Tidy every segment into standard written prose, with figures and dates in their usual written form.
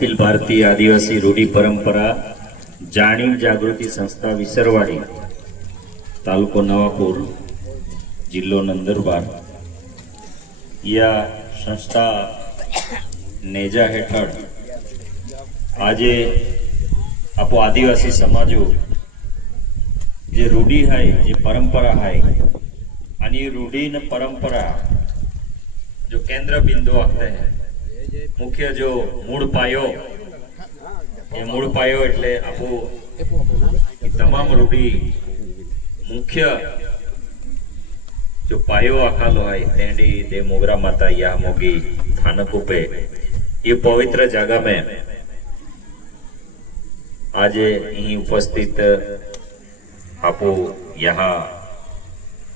अखिल भारतीय आदिवासी रूढ़ी परंपरा जाणीव जागृति संस्था विसरवाड़ी तालुको नवापूर जिल्लो नंदुरबार या संस्था नेजा हेठळ आजे आपो आदिवासी समाजो जे रूढ़ी है जे परंपरा है आणि रूढ़ी न परंपरा जो केंद्र बिंदु आखते हैं मुख्य जो मूળ પાયો એ મૂળ પાયો એટલે આપો તમામ રૂઢી મુખ્ય जो પાયો આખાલો હોય તેંડી દે મોગરા માતા या મોગી સ્થાનક ઉપે ये पवित्र जगह में आज यहीं उपस्थित आपो यहाँ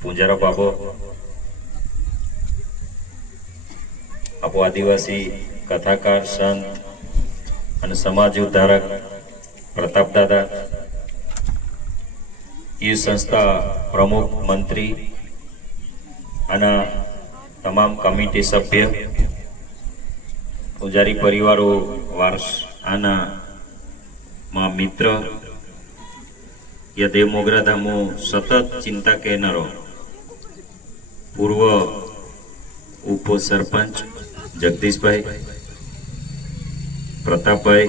पूंजारा बाबो आपो आदिवासी कथाकार संत અને સમાજ ઉદ્ધારક પ્રતાપ દાદા ये संस्था प्रमुख मंत्री અને તમામ કમિટી સભ્ય પૂજારી પરિવારો વારસ આના માં મિત્ર या देव मोगरा धामो सतत चिंता केनारो पूर्व उप सरपंच जगदीश भाई प्रताप भाई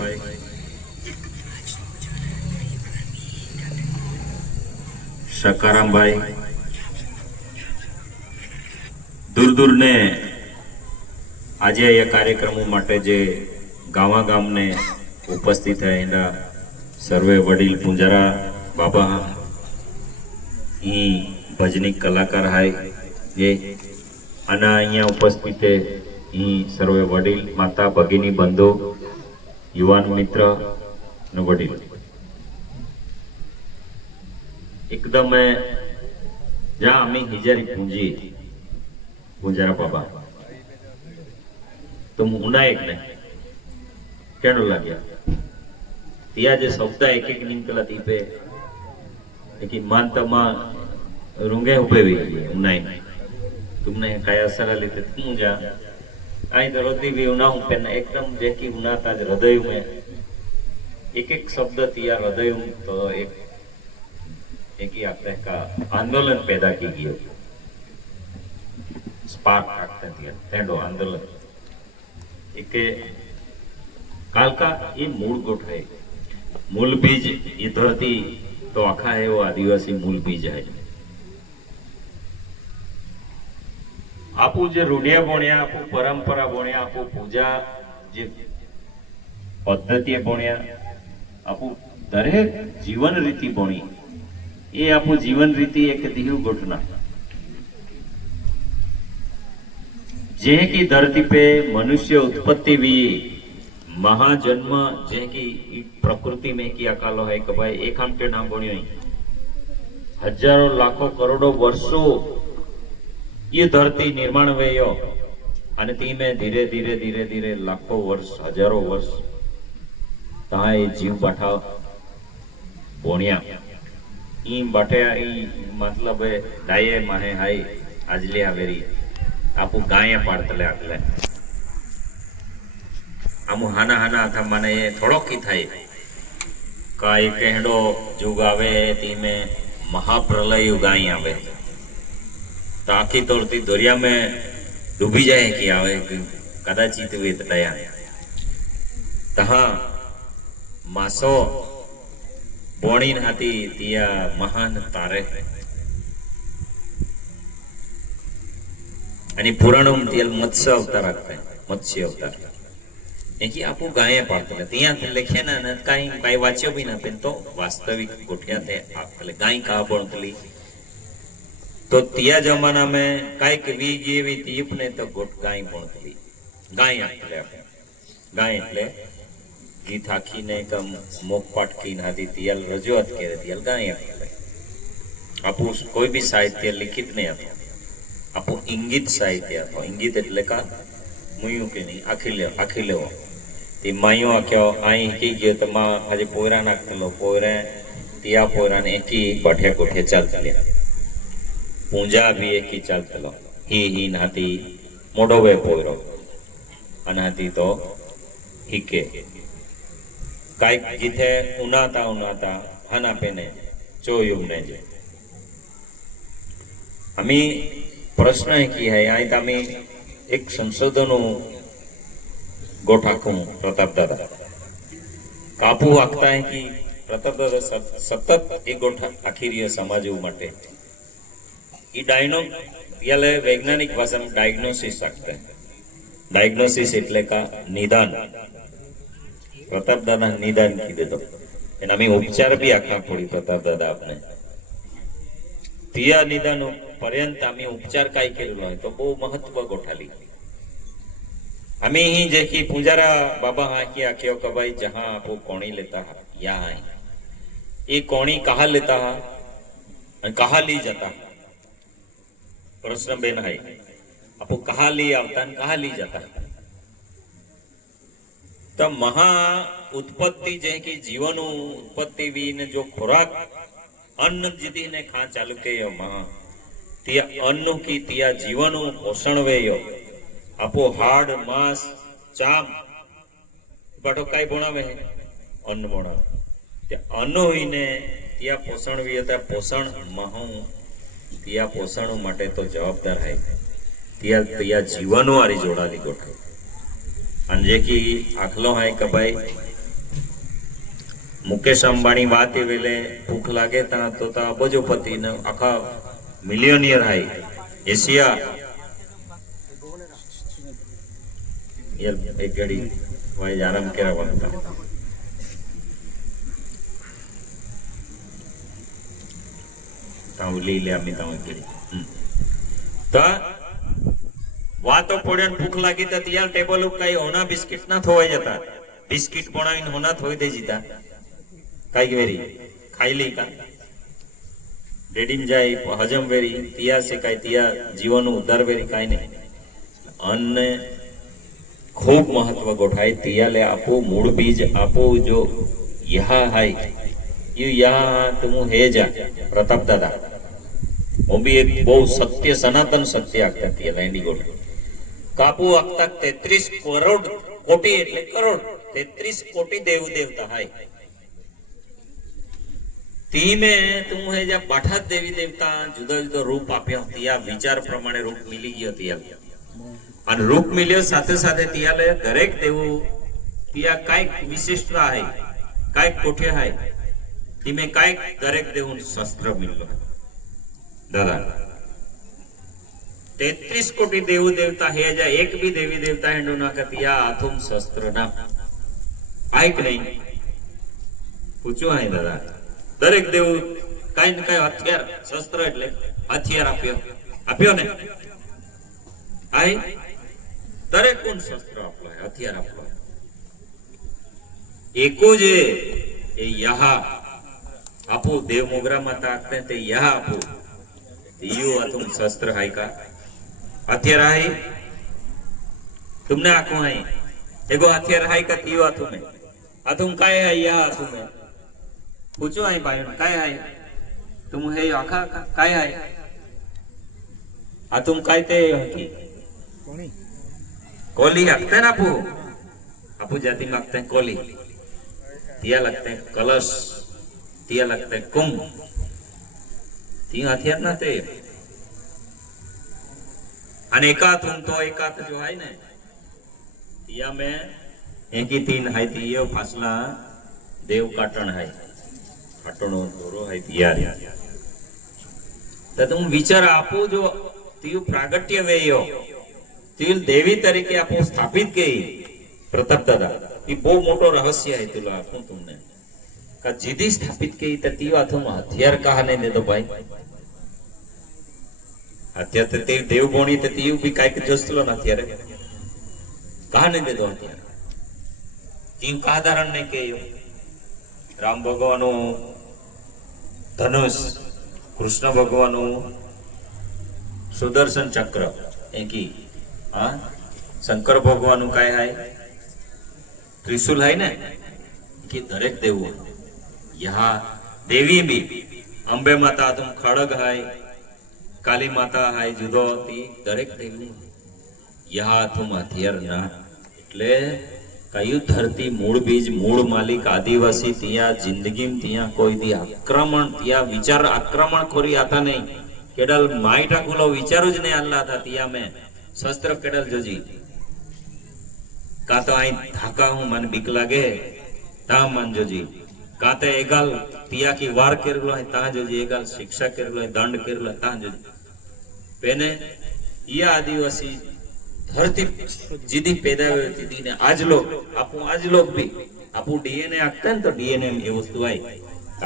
सकाराम भाई दूर दूर ने आज या कार्यक्रमों माटे जे गावा गाम ने उपस्थित है एना सर्वे वडील पूंजारा बाबा ही भजनी कलाकार है ये अना अहियाँ उपस्थित है ही सर्वे वडील माता भगिनी बंधु युवान मित्र न वडील एकदम जहाँ अमी हिजारी पूंजी पूंजारा बाबा तो मुना एक ने केड़ो लाग्या तिया जे शब्द एक एक निकला थी पे लेकिन मानता रुंगे उभे हुई उनाई तुमने काय असर आली ते तुम जा आई तो रोती भी उना हूं पेन एकदम जेकी उना ताज हृदय में एक एक शब्द तिया हृदय में तो एक ही आपने का आंदोलन पैदा की गई स्पार्क आखते दिया तेंडो आंदोलन एक काल का ये मूल गोठ है मूल बीज ये धरती तो आखा है वो आदिवासी मूल बीज है आपू जे रूढ़िया बोण्या आपू परंपरा बोण्या आपू पूजा जे पद्धति बोण्या आपू दरेक जीवन रीति बोणी ये आपू जीवन रीति एक दिहु घटना जे की धरती पे मनुष्य उत्पत्ति भी महाजन्म जे की प्रकृति में की अकालो है कि भाई एक हमटे नाम बोणी हजारों लाखों करोड़ों वर्षों ये धरती निर्माण वयो અને ધીમે ધીરે ધીરે ધીરે ધીરે લાખો વર્ષ હજારો વર્ષ તા એ જીવ બાઠા બોણ્યા ઈ બાઠ્યા ઈ મતલબ ડાયે માહે હાઈ આજલે આવેરી આપુ ગાયે પાડતલે આટલે આમુ હાના હાના હતા મને એ થોડો કી થાય કાઈ કહેડો जुग आवे ધીમે महाप्रलय युगाई आवे तो आखी तोड़ती दरिया में डूबी जाए कि आवे कदाचित वे तया तहा मासो बोणीन हाथी तिया महान तारे आणि पुराणों तियल मत्स्य अवतार आखते मत्स्य अवतार एकी आपू गाये पाडतले तिया लेखे ना काई काई वाच्यो भी ना पेन तो वास्तविक गोठिया थे आपले गाय का बोणतली तो तिया जमाना में काय के वी गेवी तीप ने तो गोट गाय बोणतली गाय એટલે ગાય એટલે ગીત આખીને કમ મોકપાટ કી નાદી तियल રજૂઆત કરે तियल ગાય એટલે આપુ કોઈ भी साहित्य लिखित नहीं હતો આપુ इंगित साहित्य હતો इंगित એટલે का मुयू के नहीं आखी लेવો ती मायो आख्यो आई की गयो तो मा हजे पोयरा नाखतलो पोयरे तिया पोयरा ने एकी बाठे गोठे चालतले पूंजा भी एक ही चालतलो ही नाती मोडो वे पोयरो अनाती तो हिके काय जिथे उन्हाता हाना पेने चोयुम ने जे आम्ही प्रश्न है की है आई आम्ही एक संशोधन गोठाखू प्रताप दादा कापू आखता है कि प्रताप दादा सतत एक गोठा आखिरी समाज माटे डायनो याले वैज्ञानिक भाषा में डायग्नोसिस आखते हैं डायग्नोसिस એટલે का निदान प्रताप दादा निदान कीधे तो एना आम्ही उपचार भी आखा पड़ी प्रताप दादा आपने तिया निदान पर्यंत आम्ही उपचार काय केलेलो आहे तो बहु महत्व गोठाली आम्ही ही जे की पुजारा बाबा हा की आख्यो कबाई जहां आपो कोणी लेता हा या है ये कोणी कहा लेता हा और कहा ली जाता प्रश्न बेन है आपो कहा ली आवता कहा ली जाता तो महा उत्पत्ति जे की जीवन उत्पत्ति वीन जो खुराक अन्न जिदी ने खा चालू के यो महा तिया अन्न की तिया जीवन पोषण वे यो आपो हाड मांस चाम बटो काय बनावे अन्न बनावे ते अन्न होईने तिया पोषण वी હતા પોષણ મહુ तिया पोषण માટે તો જવાબદાર है तिया तिया जीवनो आरी जोडाली गोठे અને જે की આખલો है કે ભાઈ मुकेश अंबाणी વાત વેલે ભૂખ લાગે તા તો તા અબજોપતિ ને આખા મિલિયનિયર है एशिया यार एक घड़ी वाई आराम केरा बनता तावली ले आम्ही ताव केली ता वातो पड्यान भूख लागी तर तिया टेबल उप काही होना बिस्किट ना थोवाय जाता बिस्किट बनावीन होना थोई दे जीता काय वेरी खाईली का रेडीम जाय हजम वेरी तिया से काय तिया जीवन उद्धार वेरी काय नहीं अन्न खूब महत्व गोठाय तियाले आपो मूळ बीज आपो जो यहा है ये यहा तुम हे जा प्रताप दादा वो भी एक बहुत सत्य सनातन सत्य आखता तियाला एनी गोठा कापू आखता 33 करोड़ कोटी એટલે કરોડ 33 कोटी देव देवता है ती में तुम है जा बाठा देवी देवता जुदा जुदा रूप आप्या तिया विचार प्रमाणे रूप मिली गयो तिया અને રૂપ મિલ્યો સાથે સાથે तियाले દરેક દેવું तिया काय विशिष्टता है काय कोठे है तिमे काय दरेक देवून शस्त्र मिळलो दादा 33 कोटी देव देवता हे जा एक भी देवी देवता हेंडो ना कतिया आथुम शस्त्र ना आयक नहीं पूछो है दादा दरेक देव काय न काय हथियार शस्त्र એટલે હથિયાર આપ્યો ને આય દરેક કોણ શસ્ત્ર આપલા હથિયાર આપલા एको जे ए यहा आपो देव मोगरा माता आखते ते यहा आपो यो तुम शस्त्र है का हथियार है तुमने आखो है एगो हथियार है का तियो आथु में आथुम काय है यहा आथु में पूछो है भाई काय है तुम है आखा काय है आथुम काय ते हकी कोली आखते ना आपू जाति में आखते हैं कोली तिया लगते हैं कलश तिया लगते हैं कुंभ तिया हथियार ना थे अनेकात उन तो एकात जो है ना तिया में एक ही तीन है तियो फासला देव काटन है काटनो दोरो है तिया तो तुम विचार आपो जो तियो प्रागट्य वेयो तिल देवी तरीके आपो स्थापित गई प्रताप दादा ये बहुत मोटो रहस्य है तुला आखूं तुमने का जिदी स्थापित की तियो आथुम हथियार कहा नहीं दे दो भाई हथियार ते देव बोणी ते तियो भी काय के जोस्तलो ना हथियार कहा नहीं दे दो हथियार तीन का धारण नहीं के यो राम भगवानो धनुष कृष्ण भगवानो सुदर्शन चक्र एकी हाँ शंकर भगवान काय है त्रिशूल है ना कि दरेक देव यहाँ देवी भी अंबे माता तुम खड़ग है काली माता है जुदो दरेक देवी यहाँ तुम हथियार ना એટલે કયું ધરતી મૂળ બીજ મૂળ માલિક આદિવાસી ત્યાં જિંદગી ત્યાં કોઈ દી આક્રમણ ત્યાં વિચાર આક્રમણખોરી આતા નહીં કેડલ માઈટા ખુલો વિચારો જ નહીં આલ્લા હતા ત્યાં મેં શસ્ત્ર કેડલ જોજી કા તો અહીં ધાકા હું મને બીક લાગે તા મન જોજી કા તો એગાલ તિયા કી વાર કરેલો હોય તા જોજી એગાલ શિક્ષા કરેલો હોય દંડ કરેલો તા જોજી પેને યા આદિવાસી ધરતી જીદી પેદા हुई थी ने आज लोग भी आपू डीएनए आखता है तो डीएनए में ये वस्तु आई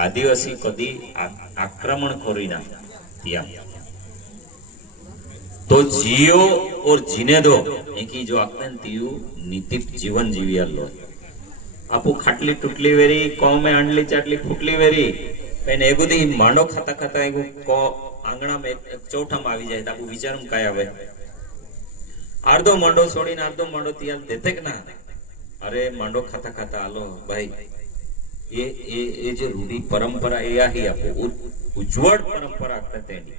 आदिवासी कदी आक्रमण खोरी ना दिया तो जियो और जीने दो एकी जो आखते हैं तियु नीति जीवन जीविया लो आपू खाटली टूटली वेरी कौ में आंडली चाटली फूटली वेरी पेन एगो दी मांडो खाता खाता एगो को आंगणा में चौठा में આવી જાય તો આપુ વિચારમ કાય આવે अर्धो मांडो छोड़ीने अर्धो मांडो तियाल देते कि ना अरे मांडो खाता खाता आलो भाई ये जो रूढ़ी परंपरा ये ही आपको उज्जवल परंपरा करते हैं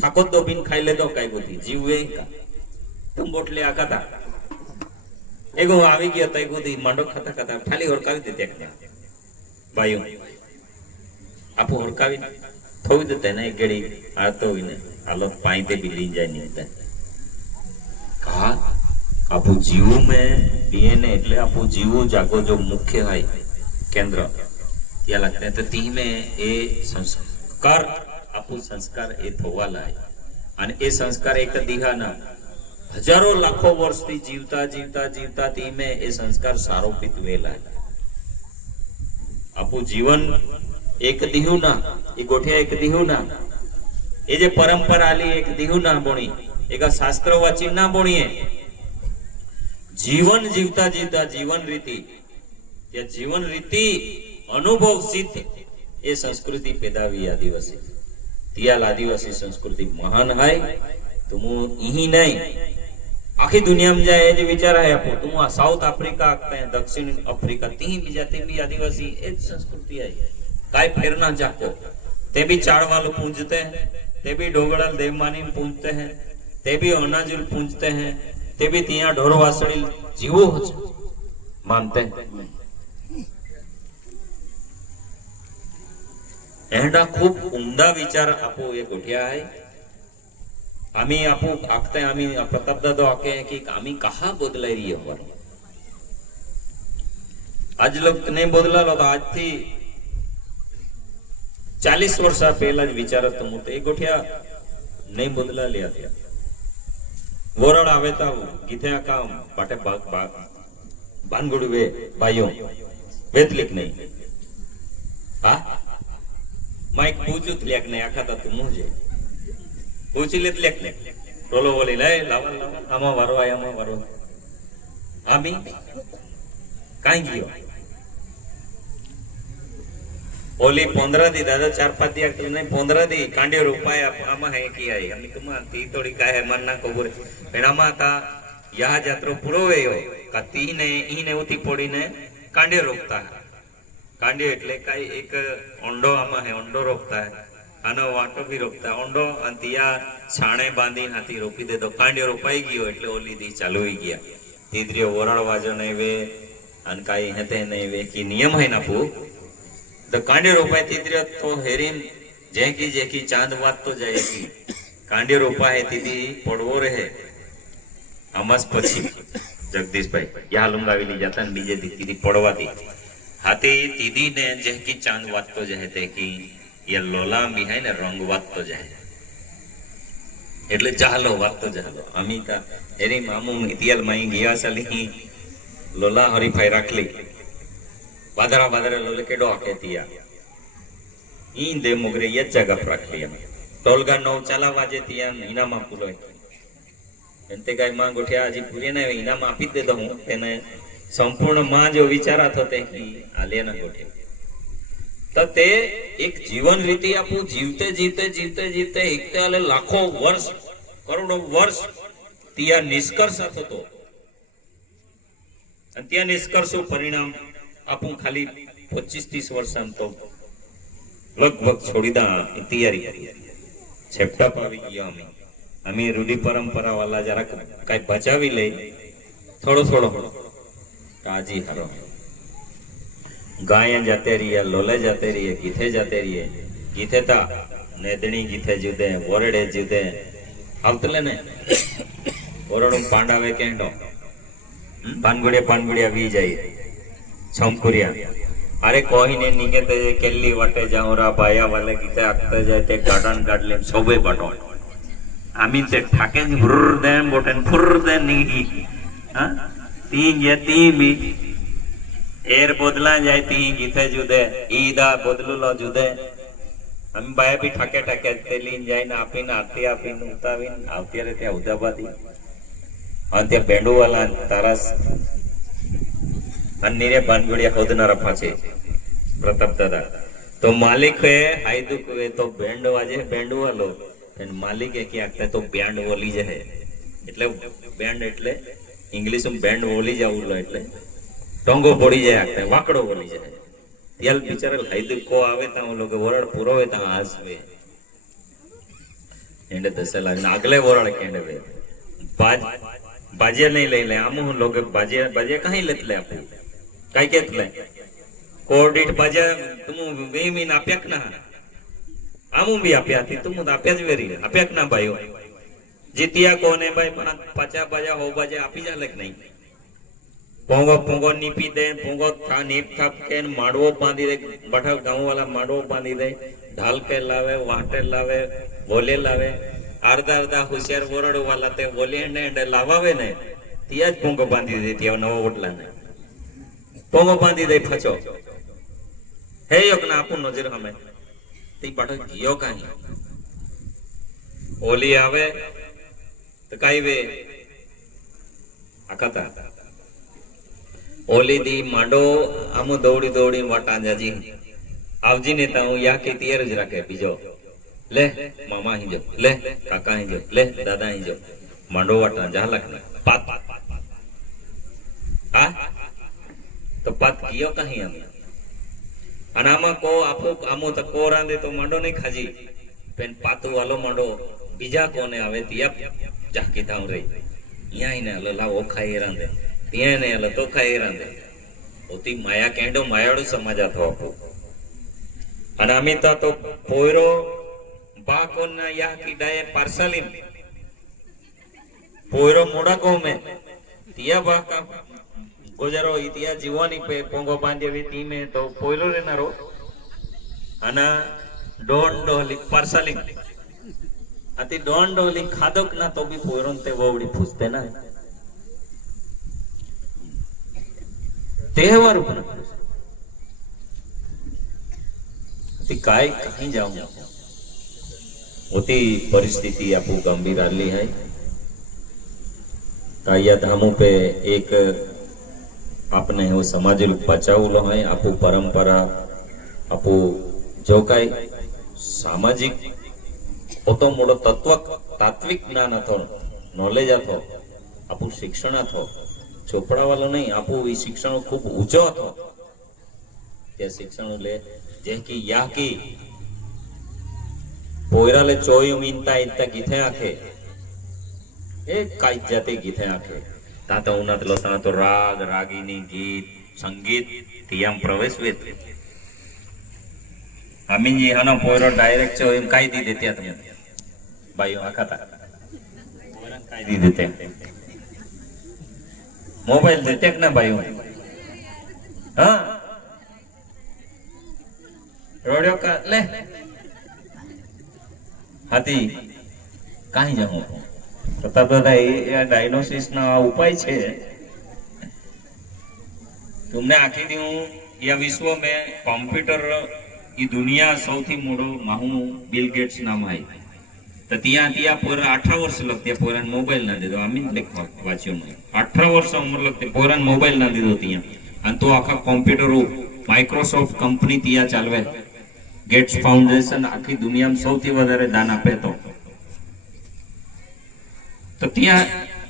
ठाकुर दो बिन खाई ले दो काय गोती जीवे का तुम बोटले आका था एगो आवी गया था एगो दी मांडो खाता खाता ठाली होरकावी देते हैं भाइयों आपको होरकावी थोड़ी देते हैं ना एक गड़ी आतो इन्हें आलो पाई पे भी ली जाए नहीं होता कहा आपू जीवो में डीएनए એટલે આપુ જીવો જાગો જો મુખ્ય હોય કેન્દ્ર ત્યાં લાગते हैं तो ती में એ સંસ્કાર આપુ સંસ્કાર એ થવા લાય અને એ સંસ્કાર એક દિહાના હજારો લાખો વર્ષથી જીવતા જીવતા જીવતા તી में એ સંસ્કાર સારોપિત વેલા આપુ જીવન એક દિહુ ના એ ગોઠિયા એક દિહુ ના એ જે પરંપરા આલી એક દિહુ ના બોણી एक शास्त्र वाची ना बोणिए जीवन जीवता जीवता जीवन रीति या जीवन रीति अनुभव सिद्ध ये संस्कृति पैदा हुई आदिवासी तियाल आदिवासी संस्कृति महान है तुम यही नहीं आखी दुनिया में जाए जो विचार है आपको तुम साउथ अफ्रीका आखते हैं दक्षिण अफ्रीका ती भी जाते भी आदिवासी एक संस्कृति है काय फेरना जाको ते भी चाड़ वालों पूजते हैं ते भी डोगड़ाल देवमानी पूजते हैं ते भी अनाज पूजते हैं ते भी तिया ढोर वासड़ी जीवो मानते हैं एंडा खूब उमदा विचार आपो ये गोठिया है आम्ही आपो आखते हैं आम्ही प्रताप दादा आके हैं कि आम्ही कहा बदलाई रही है आज लोग नहीं बदला लो तो आज थी 40 वर्ष पहला विचार तो मोटे गोठिया नहीं बदला लिया था वोरड़ आवे ता गीथे काम बाटे बानगुड़वे भाइयों वेतलिक नहीं हाँ माइक पूछू तलियाक नहीं आखा था तुम मुझे पूछी ले तलियाक नहीं टोलो बोली ले लावा लावा आमा वारो आया आमा वारो आमी काई गियो ओली 15 दी दादा 4-5 दी अकल नहीं 15 दी कांडियो रुपाया आमा है की आई हम कमा ती थोड़ी काय है मन ना कोबुर पेनामा ता यह जात्रो पुरो वेयो का ती ने ई ने उती पोड़ी ने कांडियो रोकता है कांडियो એટલે કાઈ એક ઓંડો આમાં હે ઓંડો રોકતા है આનો વાટો भी રોકતા है ઓંડો અંતિયા છાણે બાંધી હાથી રોકી દે તો કાંડિયો રોપાઈ ગયો એટલે ઓલી દી ચાલુ હોઈ ગયા તીદ્રિયો વરળ વાજો નહીં વે અન કાઈ હેતે નહીં વે की नियम है ना पू तो कांडियो रोपाय तीद्रियो तो हेरीन जेकी चांद वात तो जाए की कांडियो रोपा है तीदी पड़वो रहे आमस पछी जगदीश भाई या लुंगावी ली जाता ने बीजे दी तीदी पड़वा दी हाथी तीदी ने जेकी चांद वात तो जाए ते की ये लोला भी है ने रंग वात तो जाए એટલે ચાલો વાત તો ચાલો અમી તા એરી મામુ ઇતિયાલ માઈ ગયા સાલી લોલા હરીફાઈ રાખલી बादरा बादरा लोले के डॉके तिया इन दे मुगरे ये जगह रख लिया टोलगा नौ चला वाजे तिया इना मा पुलो एंते गाय मां गोठिया आजी पूरी ने इना मा आपी दे दो तेने संपूर्ण मां जो विचारा थते की आले ना गोठे तो ते एक जीवन रीति आपू जीवते जीवते जीवते जीवते एक आले लाखों वर्ष करोड़ों वर्ष तिया निष्कर्ष थतो अंत्या निष्कर्ष परिणाम आपू खाली 25-30 वर्ष तो लगभग छोड़ी दा तैयारी छेपटा पावी गया हमें रूढ़ी परंपरा वाला जरा कई बचावी ले थोड़ो थोड़ो ताजी हरो गाय जाते रही है, लोले जाते रही है, गीथे जाते रही है, गीथे ता नेदणी गीथे जुदे वोरडे जुदे आवतले ने ओरडुं पांडावे केंडो पानगुड़िया वी जाई छमकुरिया अरे कोई ने निगे ते केल्ली वाटे जाऊरा बाया वाले गीते आखते जाए ते गार्डन गाडलेम सोबे बटो आमी ते ठाके भुर देन बोटन फुर देन नी हां तीन ये तीन भी एर बदला जाए तीन गीते जुदे ईदा बदलुलो जुदे हम बाया भी ठाके ठाके तेलीन जाए ना आपीन आरती आपीन उतावीन आवती रे त्या उदाबादी और त्या बेंडू वाला तारस अन्नीरे बानगुड़िया खोदनारा पाछे प्रताप दादा तो मालिक है हाइदुक है तो बेंड वाजे बेंड वालो एन मालिक है कि आखते तो बैंड बोली जाए એટલે બેન્ડ એટલે ઇંગ્લિશ માં બેન્ડ બોલી જાવું એટલે ટોંગો પડી જાય આખતે વાકડો બોલી જાય તેલ બિચારા હાઈદુક કો આવે તા લોકો વરડ પૂરો હોય તા આસવે એંડે દસે લાગે આગલે વરડ કેંડે વે बाजे नहीं ले ले आमु लोग बाजे बाजे कहीं लेत ले आपू काय केत ले कोडिट बाजे तुम वे मीन आप्याक ना आमु भी आप्या थी तुम आप्या ज वेरी आप्याक ना भाईओ जीतिया कोने भाई पाचा बाजा हो बाजे आपी जा लेक नहीं पोंगो पोंगो नीपी दे पोंगो था नीप थाप के माडवो बांधी दे बठा गांव वाला माडवो बांधी दे ढाल के लावे वाटे लावे बोले लावे अर्धा अर्धा होशियार वरड वाला ते बोले ने लावावे ने तिया ज पोंगो बांधी दे तिया नવો ओटला ने पोंगो बांधी दे फचो हे योग ना आपू नजर हमें ती बाटो जियो काई ओली आवे तो काई वे आकाता ओली दी मांडो आमु दौड़ी दौड़ी वाटा जाजी आवजी ने ता या के तियर ज राखे बीजो ले मामा ही जो ले काका ही जो ले दादा ही जो मांडो वाटा जा लखना पात आ तो पात कियो कहीं हम अनामा को आपो आमो त को रांदे तो मांडो नहीं खाजी पेन पातु वालो मांडो बीजा कोने आवे तिया जाकी थाऊ रही यहाँ ही ने लला वो खाई रांदे तिया ने ल तो खाई रांदे ओती माया केंडो मायाड़ो समाजा थो आपो अनामिता तो पोयरो बाकोना या की डाये पार्सलिम पोयरो मोड़ाको में तिया बाका गुजरो इतिया जीवानी पे पोंगो बांधे वी में तो पोयरो रे ना रो अना डोन डोली पार्सलिम अति डोन डोली खादक ना तो भी पोयरों ते वोड़ी फुसते ना तेहवार उपना अति काय कहीं जाऊंगा होती परिस्थिति आपको गंभीर आली है ताया धामों पे एक आपने वो समाज बचावलो है आपू परंपरा आपू जो काई सामाजिक तो मोड़ो तत्व तात्विक ज्ञान अथो नॉलेज अथो आपू शिक्षण अथो चोपड़ा वालों नहीं आपू ये शिक्षण खूब ऊंचो अथो त्या शिक्षण ले जे की या की पोयराले चोयु मीनता इत्ता गीथे आखे एक काई जाते गीथे आखे ताता उन्नत लोता तो राग रागिनी गीत संगीत तियाम प्रवेश वेत आमीन जी हना पोयरो डायरेक्ट चो एम काई दी देते तुम भाई आखाता पोयरन काई दी देते मोबाइल देते ना भाई हाँ रोडियो का ले हाथी कहीं जाऊं प्रताप दादा ये डायग्नोसिस ना उपाय छे तुमने आखी दी या विश्व में कॉम्प्यूटर ये दुनिया सौथी मोड़ो माहू बिल गेट्स नाम है तो तिया तिया पूरा 18 वर्ष लगते पूरा मोबाइल ना दे दो आमी देख वाच्यो में 18 वर्ष उम्र लगते पूरा मोबाइल ना दे दो तिया अन तो आखा कॉम्प्यूटर माइक्रोसॉफ्ट कंपनी तिया चालवे गेट्स फाउंडेशन आखी दुनिया में सौथी वधारे दान आपे तो त्या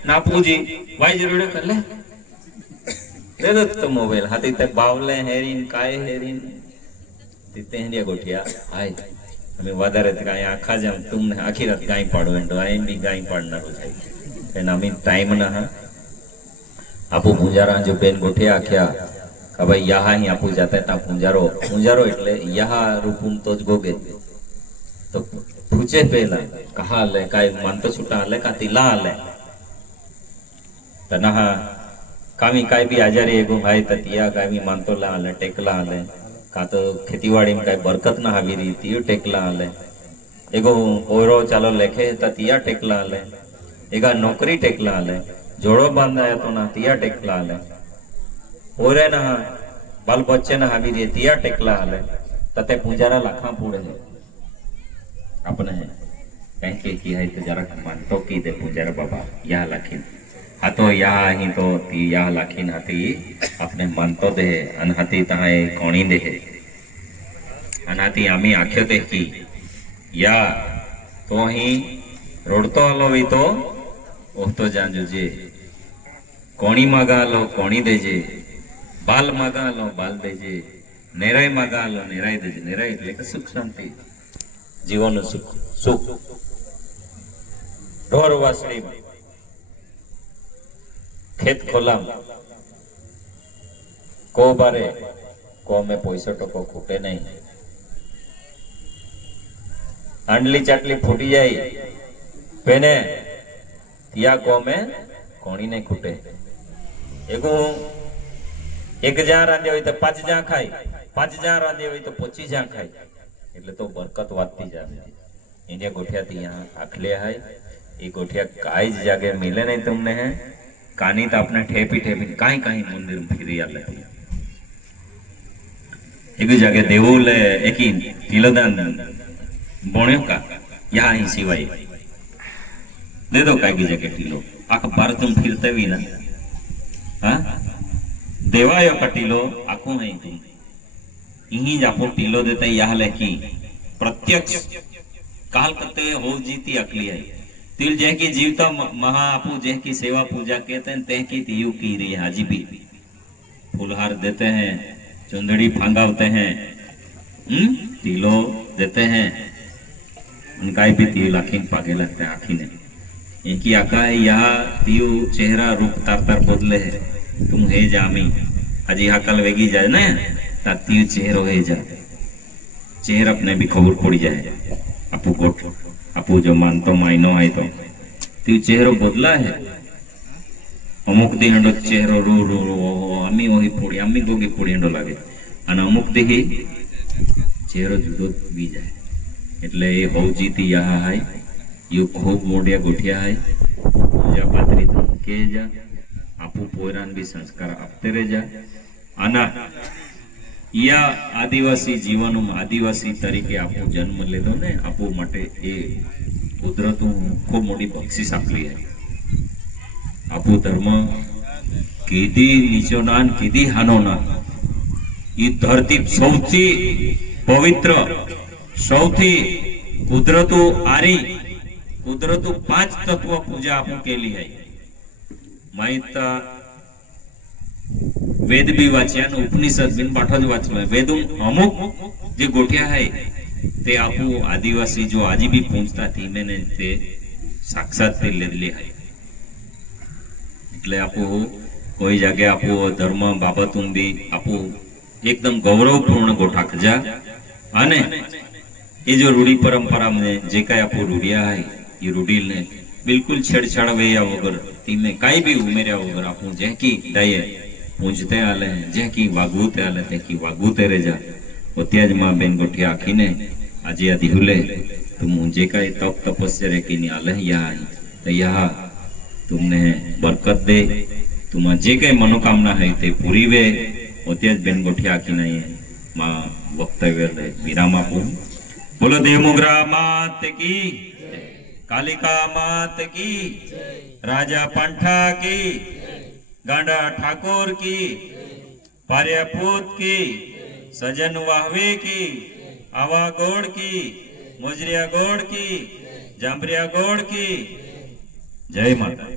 नापूजी वाई जरूर कर ले दे दो तो मोबाइल हाथी ते बावले हेरीन काय हेरीन तिते हंडिया गोठिया आय हमें वधारे काय आखा जाम तुमने आखी रात गाय पाडो एंडो आय भी गाय पाडनारो छे एना मी टाइम ना आपू पूंजारा जो बेन गोठे आख्या का भाई यहाँ ही आपू जाता है ता पूंजारो पूंजारो એટલે यहाँ रूपुम तो ज गोगे तो पूछे पहला कहा ले काय मानतो छुटा ले का तिला ले तना कामी काय भी आजारी एगो भाई ततिया काय भी मानतो ला ले टेकला ले का तो खेतीवाड़ी में काय बरकत ना हावी रही तियो टेकला ले एगो ओरो चालो लेखे ततिया टेकला ले एगा नौकरी टेकला ले जोड़ो बांधाया तो ना तिया टेकला ले ओरे ना बाल बच्चे ना हावी रही तिया टेकला ले तते पूजारा लाखा पूरे है अपने कहीं की है तो जरा मानतो की दे पूजारा बाबा या लाखीन हाँ तो या ही तो ती या लाखीन हाथी अपने मानतो दे अनहाती तहाए कोणी दे अनहाती आमी आख्यो दे की या तो ही रोडतो आलो भी तो ओह तो जान जे कोणी मागा लो कोणी देजे बाल मागा लो बाल देजे नेराय मागा लो नेराय देजे नेराय એટલે કે સુખ શાંતિ जीवन सुख सुख ढोर वासड़ी खेत खोलाम को बारे को में पैसा टको खूटे नहीं आंडली चाटली फूटी जाए पेने तिया को में कोणी नहीं खूटे एगो एक जा रांधे हुई तो 5 जा खाई 5 जा रांधे हुई तो 25 जा खाई એટલે તો બરકત વાતતી જામે ઇન્ડિયા ગોઠિયા ત્યાં આખલે હાય એ ગોઠિયા કાઈ જ જાગે મિલે નહીં તમને હે કાની તો આપણે ઠેપી ઠેપી કાઈ કાઈ મંદિર ફીરી આલે એક જાગે દેવુલે એકી તિલદાન બોણ્યો કા યા અહીં સિવાય દે દો કાઈ જગે ટીલો આખ ભારત तुम फिरते भी ना हां देवायो कटीलो आखो है तुम यही जापो टीलो देते यह लेकी प्रत्यक्ष काल करते हो जीती अकली है तिल जह की जीवता महा आपू जह की सेवा पूजा कहते हैं तह की तियु की रही हाजी भी फूलहार देते हैं चुंदड़ी फांगावते हैं टीलो देते हैं उनका भी तियु लाखीन पागे लगते हैं आखी ने इनकी आका है यह तियु चेहरा रूप तार तार बदले है तुम है जामी अजी हा कल वेगी जाए ना ताती चेहरो है जा चेहर अपने भी खबर पड़ी जाए आपू गोट आपू जो मानतो मायनो है तो ती चेहरो बदला है अमुक दी हंडो चेहरो रू रू रू अमी वही पड़ी अमी गोगी पड़ी हंडो लागे अने अमुक दी चेहरो जुदो भी जाए એટલે એ હોજીતી યા હાય યુ ખૂબ મોડિયા ગોઠિયા હાય પૂજા પાત્રી તો કે जा आपू पोरान भी संस्कार आपते रह जा आना या आदिवासी जीवन में आदिवासी तरीके आपो जन्म लीधो ने आपो माटे ए कुदरत खूब मोटी बख्शिश आपली है आपो धर्म कीधी नीचो ना कीधी हानो ना ये धरती सौथी पवित्र सौथी कुदरतु आरी कुदरतु 5 तत्व पूजा आपो केली है माहिता वेद भी वाच्या न उपनिषद बिन पाठो ज वाचलो वेदों अमुक जे गोठिया है ते आपू आदिवासी जो आज भी पूंछता थी मैंने ते साक्षात ते लेदली है એટલે આપો કોઈ જગ્યાએ આપો ધર્મ બાબતું બી આપો એકદમ ગૌરવપૂર્ણ ગોઠા ખજા અને એ જો રૂઢી પરંપરા में જે કાય આપો રૂઢિયા है ये रूढ़ी ने बिल्कुल छेड़छाड़ वैया वगर तीमे काई भी उमेर्या वगर आपू जैकी दाये पूंजते आले जै की वागूते आले ते की वागूते रे जा ओत्याज मां बेन गोठिया आखीने आजे आ दिहुले तुम मुझे का तप तपस्या रे की आले या तो यह तुमने बरकत दे तुम जे कई मनोकामना है ते पूरी वे ओत्याज बेन गोठिया आखीने मां वक्तव्य विराम आपू बोलो देवमुग्रा मात की कालिका मात की राजा पंठा की गांडा ठाकुर की पार्यापूत की सजन वाहवे की आवा गोड़ की मोजरिया गोड़ की जांबरिया गोड़ की जय माता।